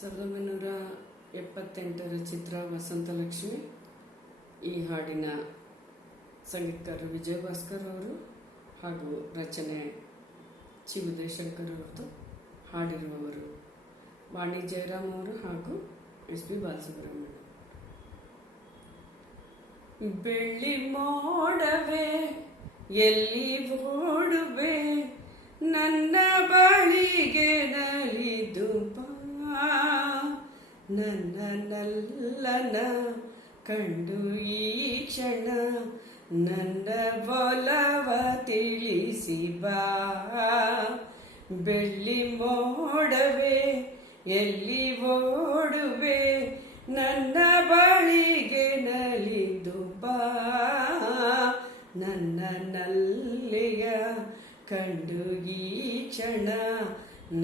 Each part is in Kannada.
1978 ಚಿತ್ರ ವಸಂತಲಕ್ಷ್ಮಿ. ಈ ಹಾಡಿನ ಸಂಗೀತಗಾರರು ವಿಜಯ ಭಾಸ್ಕರ್ ಅವರು ಹಾಗೂ ರಚನೆ ಚಿ ಉದಯಶಂಕರ್ ಅವರದು. ಹಾಡಿರುವವರು ವಾಣಿ ಜಯರಾಮ್ ಅವರು ಹಾಗೂ ಎಸ್ ಪಿ ಬಾಲಸುಬ್ರಹ್ಮಣ್ಯ. ಬೆಳ್ಳಿ ಮೋಡವೇ ಎಲ್ಲಿ ಓಡುವೆ, ನನ್ನ ಬಳಿಗೆ ನಲಿದು ಬಾ, ನನ್ನ ನಲ್ಲನ ಕಂಡು ಈ ಕ್ಷಣ ನನ್ನ ಒಲವ ತಿಳಿಸಿ ಬಾ. ಬೆಳ್ಳಿ ಮೋಡವೇ ಎಲ್ಲಿ ಓಡುವೆ, ನನ್ನ ಬಳಿಗೆ ನಲಿದು ಬಾ, ನನ್ನ ನಲ್ಲೆಯ ಕಂಡು ಈ ಕ್ಷಣ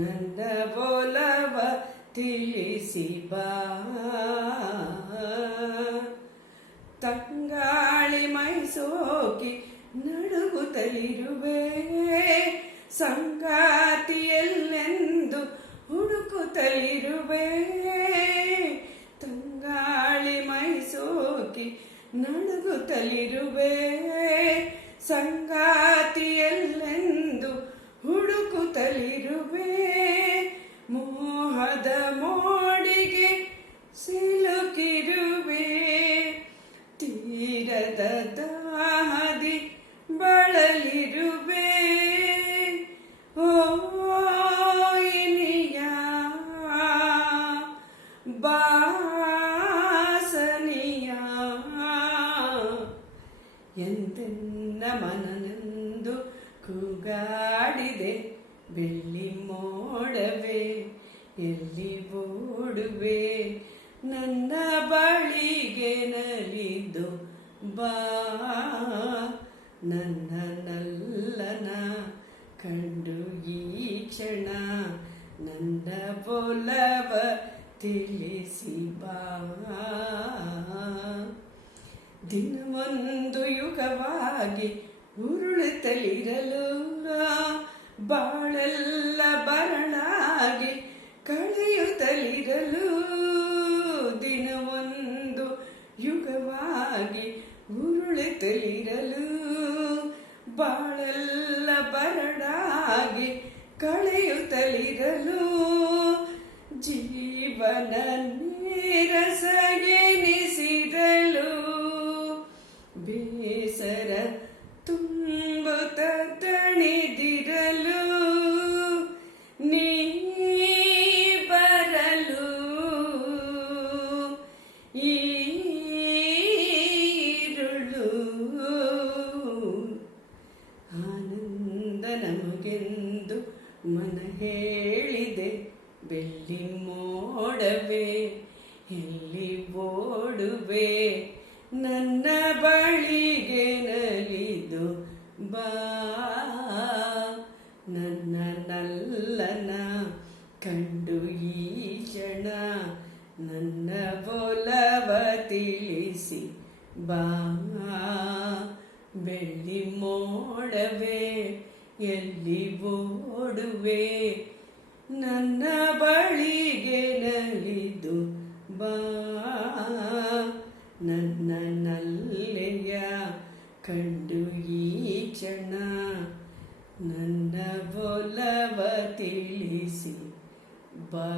ನನ್ನ ಒಲವ ತಿಳಿಸಿ ಬಾ. ತಂಗಾಳಿ ಮೈಸೋಕಿ ನಡುಗುತ್ತಲಿರುವೆ, ಸಂಗಾತಿಯಲ್ಲೆಂದು ಹುಡುಕುತ್ತಲಿರುವೆ. ತಂಗಾಳಿ ಮೈಸೋಕಿ ನಡುಗುತ್ತಲಿರುವೆ, ಸಂಗಾತಿಯಲ್ಲೆಂದು ಹುಡುಕುತ್ತಲಿರುವೆ. ಮೋಹದ ಮೋಡಿಗೆ ಸಿಲುಕಿರುವೆ, ತೀರದ ದಾಹದಿ ಬಳಲಿರುವೆ. ಓ ಇನಿಯ ಬಾಸನಿಯ ಎಂದೆನ್ನ ಮನನೆಂದು ಕೂಗಾಡಿದೆ. ಬೆಳ್ಳಿ ಮೋಡವೇ ಎಲ್ಲಿ ಓಡುವೆ, ನನ್ನ ಬಳಿಗೆ ನಲಿದು ಬಾ, ನನ್ನ ನಲ್ಲನ ಕಂಡು ಈ ಕ್ಷಣ ನನ್ನ ಒಲವ ತಿಳಿಸಿ ಬಾ. ದಿನವೊಂದು ಯುಗವಾಗಿ ಉರುಳುತ್ತಲಿರಲು, ಬಾಳೆಲ್ಲ ಬರಳಾಗಿ ಕಳೆಯುತ್ತಲಿರಲು. ದಿನವೊಂದು ಯುಗವಾಗಿ ಉರುಳುತ್ತಲಿರಲು, ಬಾಳೆಲ್ಲ ಬರಡಾಗಿ ಕಳೆಯುತ್ತಲಿರಲು. ಜೀವನ ನೀರಸಗೆನಿಸಿರಲು, ಬೇಸರ ತುಂಬುತ್ತ ತಣಿದಿರಲು. ನೀ ಬರಲು ಈರುಳು ಆನಂದ ನಮಗೆಂದು ಮನ ಹೇಳಿದೆ. ಬೆಳ್ಳಿ ಮೋಡವೇ ಎಲ್ಲಿ ಓಡುವೆ, ನನ್ನ ಬಳಿಗೆ ನಲಿದು ಬಾ, ನನ್ನ ನಲ್ಲನ ಕಂಡು ಈ ಕ್ಷಣ ನನ್ನ ಒಲವ ತಿಳಿಸಿ ಬಾ. ಬೆಳ್ಳಿ ಮೋಡವೇ ಎಲ್ಲಿ ಓಡುವೆ, ನನ್ನ ಬಳಿಗೆ ನಲಿದು ಬಾ, ನನ್ನ ನಲ್ಲೆಯ ಕಂಡು ಈ ಕ್ಷಣ ನನ್ನ ಒಲವ ತಿಳಿಸಿ ಬಾ.